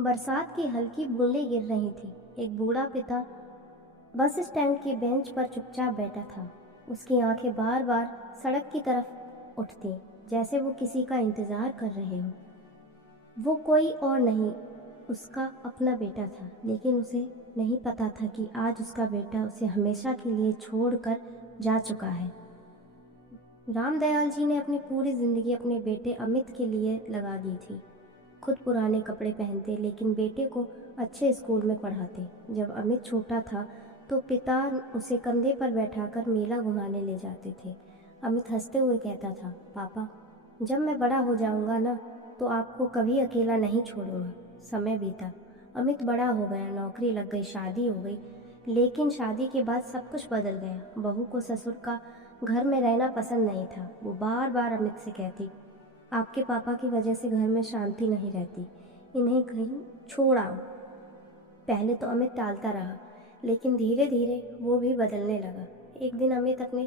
बरसात की हल्की बूंदें गिर रही थी। एक बूढ़ा पिता बस स्टैंड की बेंच पर चुपचाप बैठा था। उसकी आंखें बार बार सड़क की तरफ उठती, जैसे वो किसी का इंतज़ार कर रहे हो। वो कोई और नहीं, उसका अपना बेटा था, लेकिन उसे नहीं पता था कि आज उसका बेटा उसे हमेशा के लिए छोड़कर जा चुका है। रामदयाल जी ने अपनी पूरी ज़िंदगी अपने बेटे अमित के लिए लगा दी थी। खुद पुराने कपड़े पहनते, लेकिन बेटे को अच्छे स्कूल में पढ़ाते। जब अमित छोटा था तो पिता उसे कंधे पर बैठाकर मेला घुमाने ले जाते थे। अमित हंसते हुए कहता था, पापा, जब मैं बड़ा हो जाऊंगा ना, तो आपको कभी अकेला नहीं छोड़ूंगा। समय बीता, अमित बड़ा हो गया, नौकरी लग गई, शादी हो गई। लेकिन शादी के बाद सब कुछ बदल गया। बहू को ससुर का घर में रहना पसंद नहीं था। वो बार बार अमित से कहती, आपके पापा की वजह से घर में शांति नहीं रहती, इन्हें कहीं छोड़ आओ। पहले तो अमित टालता रहा, लेकिन धीरे धीरे वो भी बदलने लगा। एक दिन अमित अपने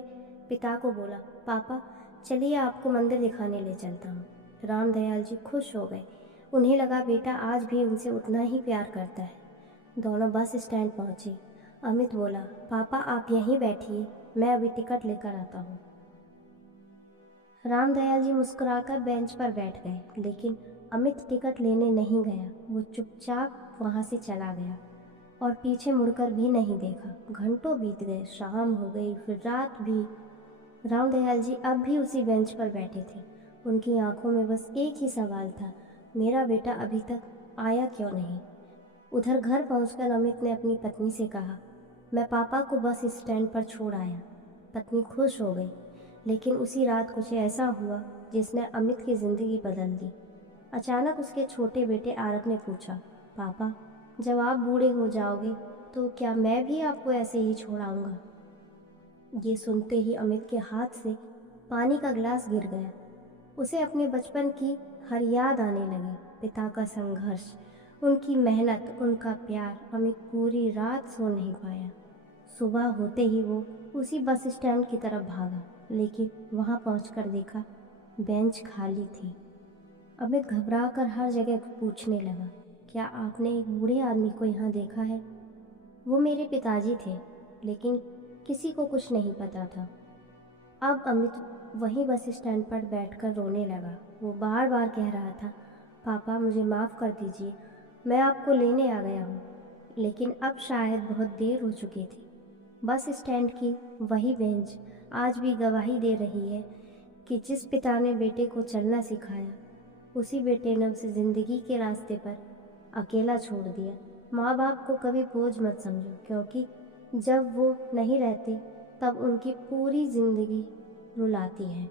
पिता को बोला, पापा, चलिए आपको मंदिर दिखाने ले चलता हूँ। रामदयाल जी खुश हो गए। उन्हें लगा बेटा आज भी उनसे उतना ही प्यार करता है। दोनों बस स्टैंड पहुँचे। अमित बोला, पापा आप यहीं बैठिए, मैं अभी टिकट लेकर आता हूँ। रामदयाल जी मुस्कुराकर बेंच पर बैठ गए, लेकिन अमित टिकट लेने नहीं गया। वो चुपचाप वहाँ से चला गया और पीछे मुड़कर भी नहीं देखा। घंटों बीत गए, शाम हो गई, फिर रात भी। रामदयाल जी अब भी उसी बेंच पर बैठे थे। उनकी आंखों में बस एक ही सवाल था, मेरा बेटा अभी तक आया क्यों नहीं। उधर घर पहुंचकर अमित ने अपनी पत्नी से कहा, मैं पापा को बस स्टैंड पर छोड़ आया। पत्नी खुश हो गई, लेकिन उसी रात कुछ ऐसा हुआ जिसने अमित की ज़िंदगी बदल दी। अचानक उसके छोटे बेटे आरव ने पूछा, पापा, जब आप बूढ़े हो जाओगे तो क्या मैं भी आपको ऐसे ही छोड़ आऊँगा। ये सुनते ही अमित के हाथ से पानी का गिलास गिर गया। उसे अपने बचपन की हर याद आने लगी। पिता का संघर्ष, उनकी मेहनत, उनका प्यार। अमित पूरी रात सो नहीं पाया। सुबह होते ही वो उसी बस स्टैंड की तरफ भागा, लेकिन वहाँ पहुंचकर देखा बेंच खाली थी। अमित घबराकर हर जगह पूछने लगा, क्या आपने एक बूढ़े आदमी को यहाँ देखा है। वो मेरे पिताजी थे, लेकिन किसी को कुछ नहीं पता था। अब अमित वहीं बस स्टैंड पर बैठकर रोने लगा। वो बार बार कह रहा था, पापा मुझे माफ़ कर दीजिए, मैं आपको लेने आ गया हूँ। लेकिन अब शायद बहुत देर हो चुकी थी। बस स्टैंड की वही बेंच आज भी गवाही दे रही है कि जिस पिता ने बेटे को चलना सिखाया, उसी बेटे ने उसे ज़िंदगी के रास्ते पर अकेला छोड़ दिया। माँ बाप को कभी बोझ मत समझो, क्योंकि जब वो नहीं रहते तब उनकी पूरी ज़िंदगी रुलाती है।